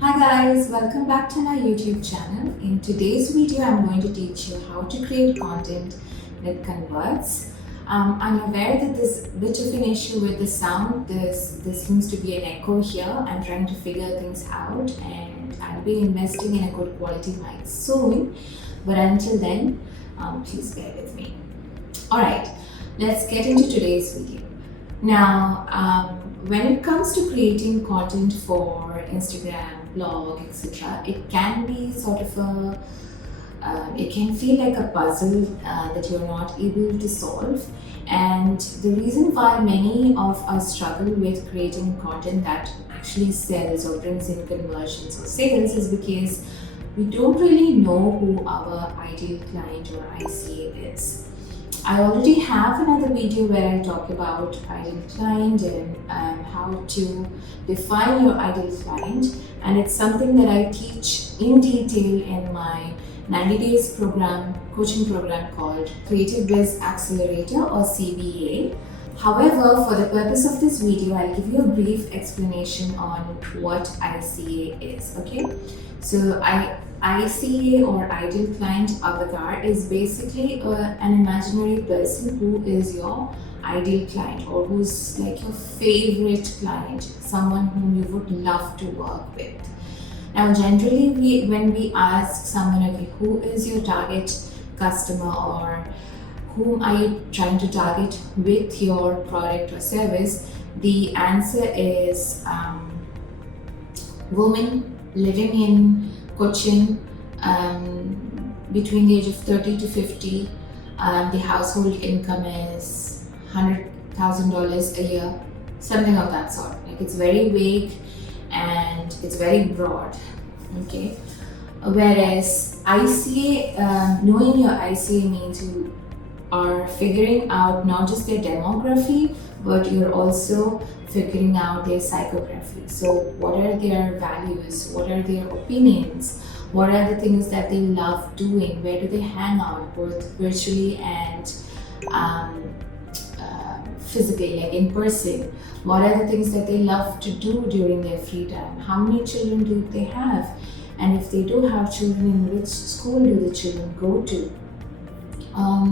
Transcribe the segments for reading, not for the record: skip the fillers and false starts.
Hi guys, welcome back to my YouTube channel. In today's video, I'm going to teach you how to create content that converts. I'm aware that there's a bit of an issue with the sound. There seems to be an echo here. I'm trying to figure things out and I'll be investing in a good quality mic soon. But until then, please bear with me. Alright, let's get into today's video. Now, when it comes to creating content for Instagram, blog, etc., it can be sort of it can feel like a puzzle that you're not able to solve. And the reason why many of us struggle with creating content that actually sells or brings in conversions or sales is because we don't really know who our ideal client or ICA is. I already have another video where I talk about ideal client and how to define your ideal client, and it's something that I teach in detail in my 90 days coaching program called Creative Biz Accelerator or CBA. However, for the purpose of this video, I'll give you a brief explanation on what ICA is, okay? So ICA or Ideal Client Avatar is basically an imaginary person who is your ideal client or who's like your favorite client, someone whom you would love to work with. Now, generally, when we ask someone, okay, who is your target customer or whom are you trying to target with your product or service, the answer is women living in Cochin between the age of 30 to 50. The household income is $100,000 a year, something of that sort. Like, it's very vague and it's very broad. Okay. Whereas ICA, knowing your ICA means you are figuring out not just their demography, but you're also figuring out their psychography. So what are their values? What are their opinions? What are the things that they love doing? Where do they hang out, both virtually and physically, like in person? What are the things that they love to do during their free time? How many children do they have? And if they do have children, in which school do the children go to?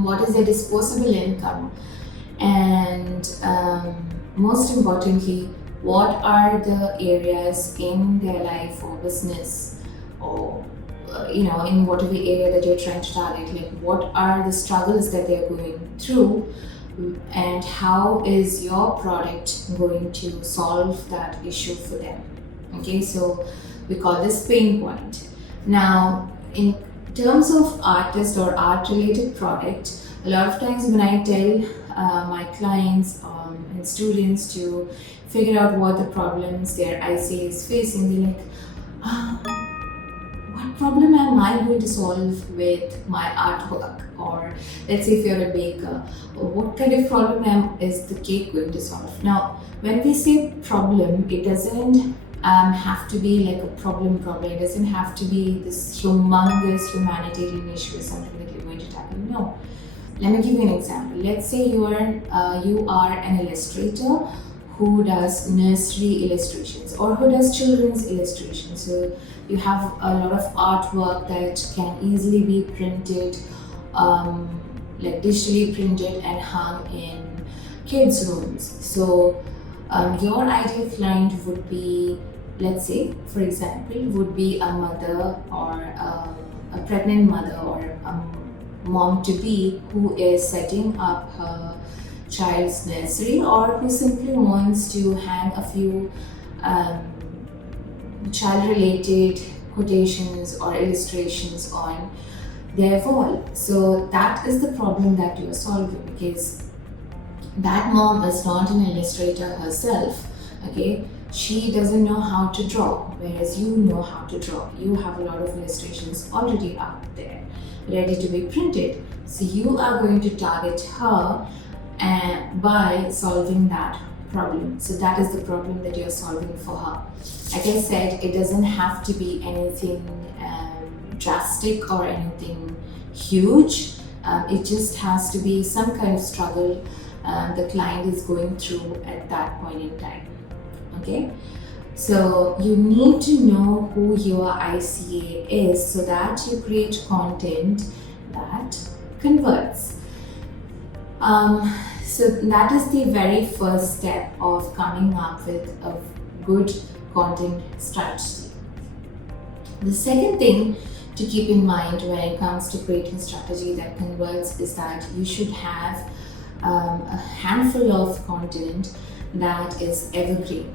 What is their disposable income? And most importantly, what are the areas in their life or business or in whatever area that you're trying to target, like what are the struggles that they're going through and how is your product going to solve that issue for them. Okay, so we call this pain point. Now, in terms of artist or art related product, a lot of times when I tell my clients and students to figure out what the problems their ICA is facing, they're like, what problem am I going to solve with my artwork? Or let's say if you're a baker, what kind of problem is the cake going to solve? Now, when we say problem, it doesn't have to be like a problem. It doesn't have to be this humongous humanitarian issue or something that you're going to tackle. No. Let me give you an example. Let's say you are an illustrator who does nursery illustrations or who does children's illustrations. So you have a lot of artwork that can easily be printed, like digitally printed and hung in kids' rooms. So your ideal client would be, let's say, for example, would be a mother or a pregnant mother or a mom-to-be who is setting up her child's nursery or who simply wants to hang a few child-related quotations or illustrations on their wall. So that is the problem that you are solving, because that mom is not an illustrator herself. Okay, she doesn't know how to draw, whereas you know how to draw. You have a lot of illustrations already out there ready to be printed. So you are going to target her by solving that problem. So that is the problem that you're solving for her. Like I said, it doesn't have to be anything drastic or anything huge. It just has to be some kind of struggle the client is going through at that point in time. Okay, So you need to know who your ICA is so that you create content that converts. So that is the very first step of coming up with a good content strategy. The second thing to keep in mind when it comes to creating strategy that converts is that you should have a handful of content that is evergreen.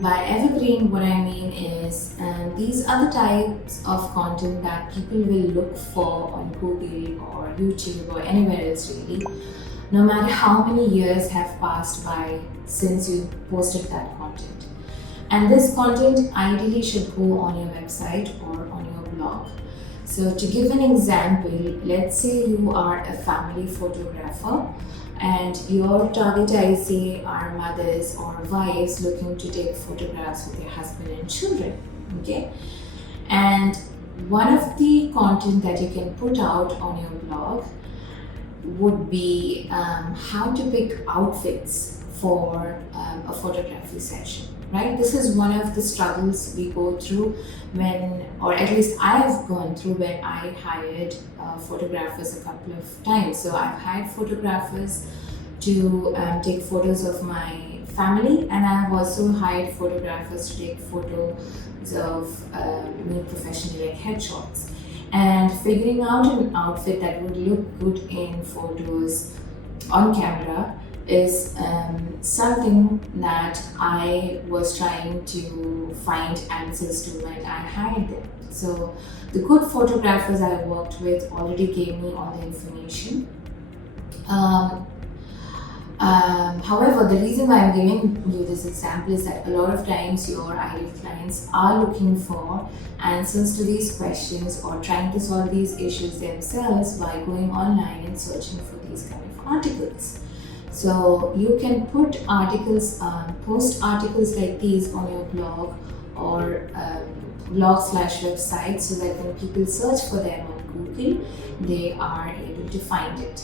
By evergreen, what I mean is these are the types of content that people will look for on Google or YouTube or anywhere else really, no matter how many years have passed by since you posted that content. And this content ideally should go on your website or on your blog. So, to give an example, let's say you are a family photographer and your target ICA are mothers or wives looking to take photographs with their husband and children. Okay, and one of the content that you can put out on your blog would be how to pick outfits for a photography session, right? This is one of the struggles we go through when, or at least I've gone through when I hired photographers a couple of times. So I've hired photographers to take photos of my family, and I've also hired photographers to take photos of me professionally, like headshots. And figuring out an outfit that would look good in photos on camera is something that I was trying to find answers to when I hired them. So the good photographers I worked with already gave me all the information. However, the reason why I'm giving you this example is that a lot of times your ideal clients are looking for answers to these questions or trying to solve these issues themselves by going online and searching for these kind of articles. So you can put articles, post articles like these on your blog or blog/website so that when people search for them on Google, they are able to find it.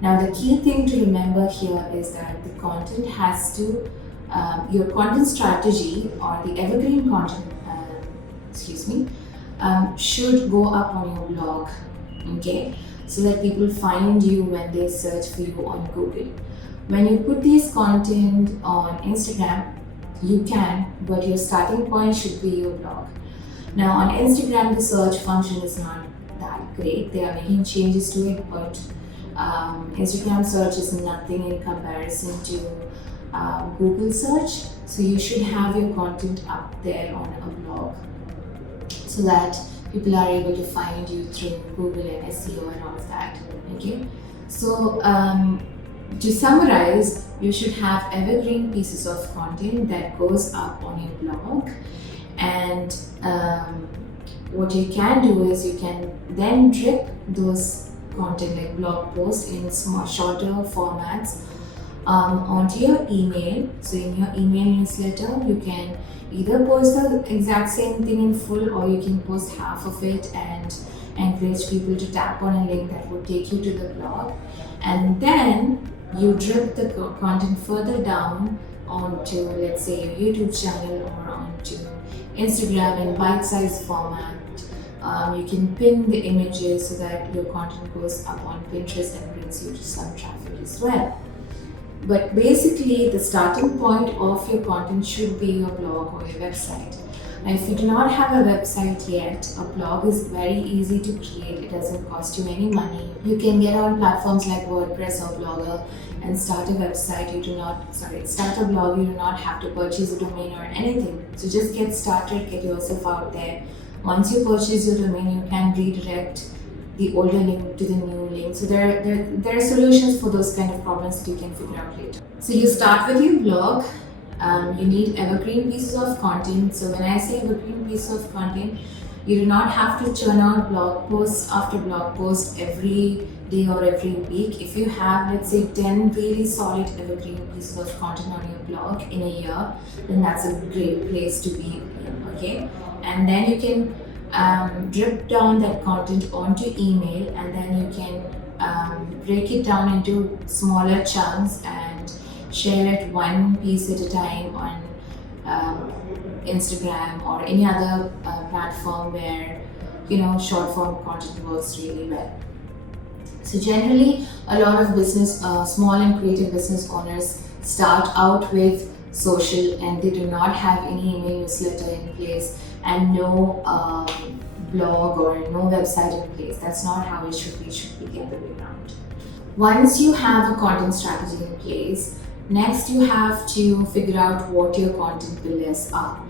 Now, the key thing to remember here is that the content has to, your content strategy or the evergreen content, should go up on your blog, okay? So that people find you when they search for you on Google. When you put these content on Instagram, you can, but your starting point should be your blog. Now, on Instagram, the search function is not that great. They are making changes to it, but Instagram search is nothing in comparison to Google search. So you should have your content up there on a blog so that people are able to find you through Google and SEO and all of that. Okay. So to summarize, you should have evergreen pieces of content that goes up on your blog, and what you can do is you can then drip those content like blog posts in small, shorter formats onto your email. So in your email newsletter, you can either post the exact same thing in full, or you can post half of it and encourage people to tap on a link that would take you to the blog, and then you drip the content further down onto, let's say, your YouTube channel or onto Instagram in bite-sized format. You can pin the images so that your content goes up on Pinterest and brings you to some traffic as well. But basically, the starting point of your content should be your blog or your website. Now, if you do not have a website yet, a blog is very easy to create. It doesn't cost you any money. You can get on platforms like WordPress or Blogger and start a website. Start a blog. You do not have to purchase a domain or anything. So just get started, get yourself out there. Once you purchase your domain, you can redirect the older link to the new link. So there are solutions for those kind of problems that you can figure out later. So you start with your blog. You need evergreen pieces of content. So when I say evergreen pieces of content, you do not have to churn out blog post after blog post every day or every week. If you have, let's say, 10 really solid evergreen pieces of content on your blog in a year, then that's a great place to be in, okay? And then you can drip down that content onto email, and then you can break it down into smaller chunks and share it one piece at a time on Instagram or any other platform where short form content works really well. So generally, a lot of business, small and creative business owners start out with social, and they do not have any email newsletter in place and no blog or no website in place. That's not how it should be. It should be the other way around. Once you have a content strategy in place, next you have to figure out what your content pillars are.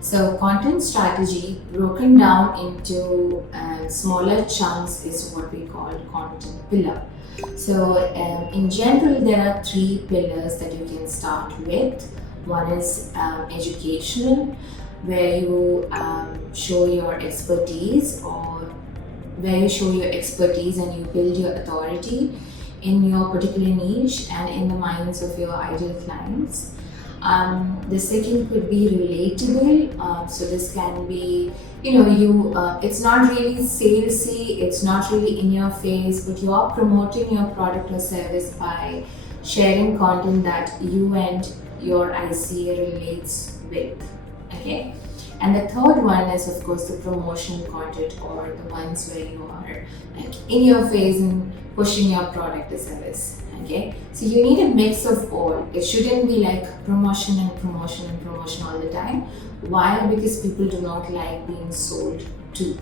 So content strategy broken down into smaller chunks is what we call content pillar. So in general, there are 3 pillars that you can start with. One is educational, where you show your expertise, or where you show your expertise and you build your authority in your particular niche and in the minds of your ideal clients. The second could be relatable. So this can be, it's not really salesy, it's not really in your face, but you are promoting your product or service by sharing content that you and your ICA relates with. Okay. And the third one is, of course, the promotional content, or the ones where you are like in your face and pushing your product or service. Okay, so you need a mix of all. It shouldn't be like promotion and promotion and promotion all the time. Why? Because people do not like being sold to.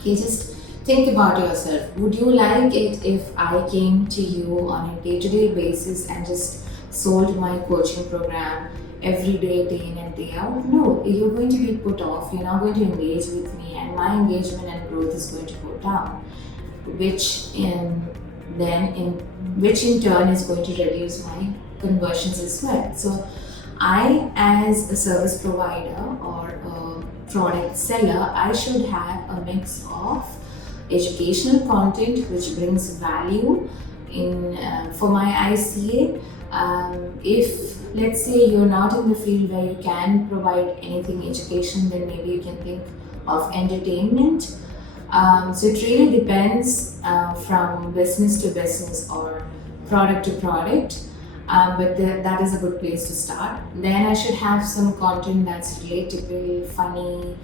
Okay, just think about yourself. Would you like it if I came to you on a day-to-day basis and just sold my coaching program every day, day in and day out? No, you're going to be put off. You're not going to engage with me, and my engagement and growth is going to go down, which in turn is going to reduce my conversions as well. So I, as a service provider or a product seller, I should have a mix of educational content which brings value in for my ICA. If let's say you're not in the field where you can provide anything education, then maybe you can think of entertainment. So it really depends from business to business or product to product, but that is a good place to start. Then I should have some content that's relatable, funny.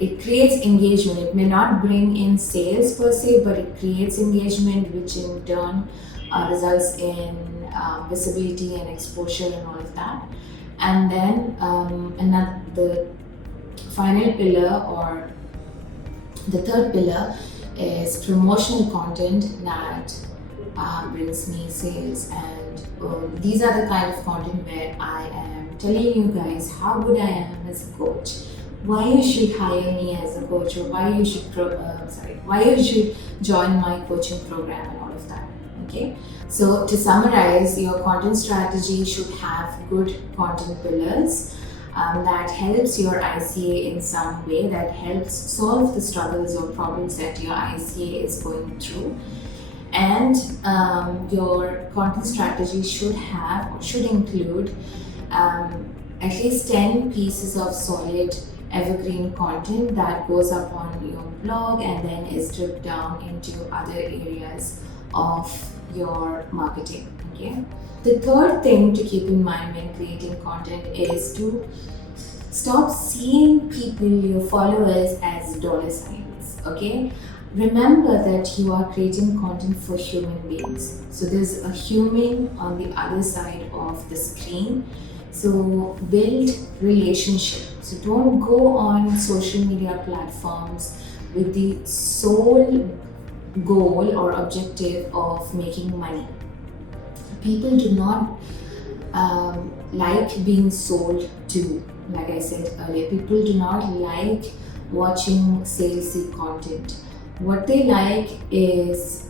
It creates engagement. It may not bring in sales per se, but it creates engagement, which in turn results in visibility and exposure and all of that. And then the final pillar, or the third pillar, is promotional content that brings me sales. And these are the kind of content where I am telling you guys how good I am as a coach, why you should hire me as a coach, or why you should join my coaching program and all of that. Okay, so to summarize, your content strategy should have good content pillars that helps your ICA in some way, that helps solve the struggles or problems that your ICA is going through. And your content strategy should include at least 10 pieces of solid evergreen content that goes up on your blog and then is stripped down into other areas of your marketing. Okay. The third thing to keep in mind when creating content is to stop seeing people, your followers, as dollar signs. Okay. Remember that you are creating content for human beings. So there's a human on the other side of the screen. So build relationship. So don't go on social media platforms with the sole goal or objective of making money. People do not like being sold to. Like I said earlier, people do not like watching salesy content. What they like is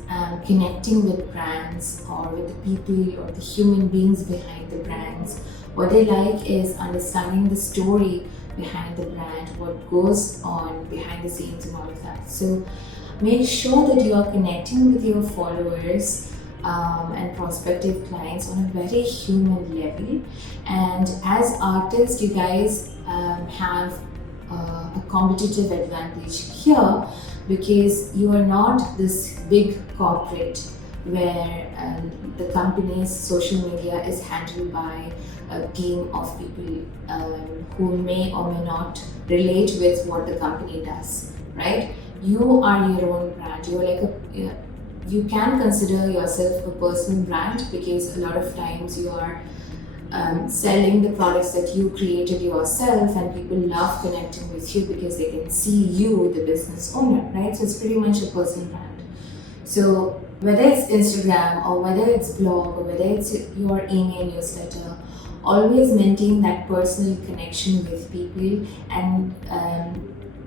connecting with brands, or with the people or the human beings behind the brands. What they like is understanding the story behind the brand, what goes on behind the scenes and all of that. So make sure that you are connecting with your followers and prospective clients on a very human level. And as artists, you guys have a competitive advantage here, because you are not this big corporate. where the company's social media is handled by a team of people who may or may not relate with what the company does, right? You are your own brand. You're like you can consider yourself a personal brand, because a lot of times you are selling the products that you created yourself, and people love connecting with you because they can see you, the business owner, right? So it's pretty much a personal brand. So whether it's Instagram or whether it's blog or whether it's your email newsletter, always maintain that personal connection with people, and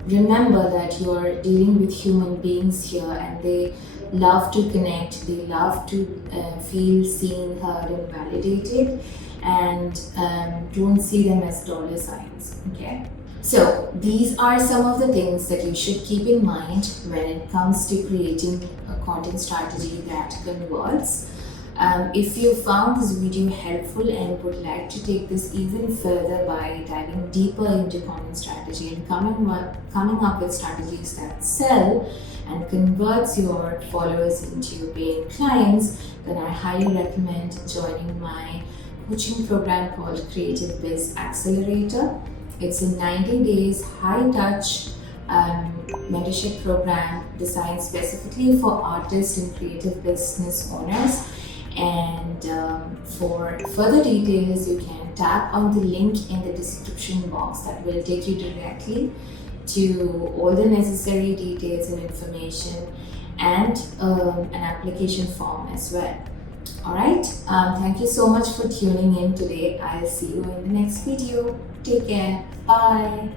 remember that you're dealing with human beings here, and they love to connect, they love to feel seen, heard, and validated, and don't see them as dollar signs. Okay. So these are some of the things that you should keep in mind when it comes to creating a content strategy that converts. If you found this video helpful and would like to take this even further by diving deeper into content strategy and coming up with strategies that sell and converts your followers into paying clients, then I highly recommend joining my coaching program called Creative Biz Accelerator. It's a 90 days high touch mentorship program designed specifically for artists and creative business owners. And for further details, you can tap on the link in the description box that will take you directly to all the necessary details and information, and an application form as well. Alright, thank you so much for tuning in today. I'll see you in the next video. Take care. Bye.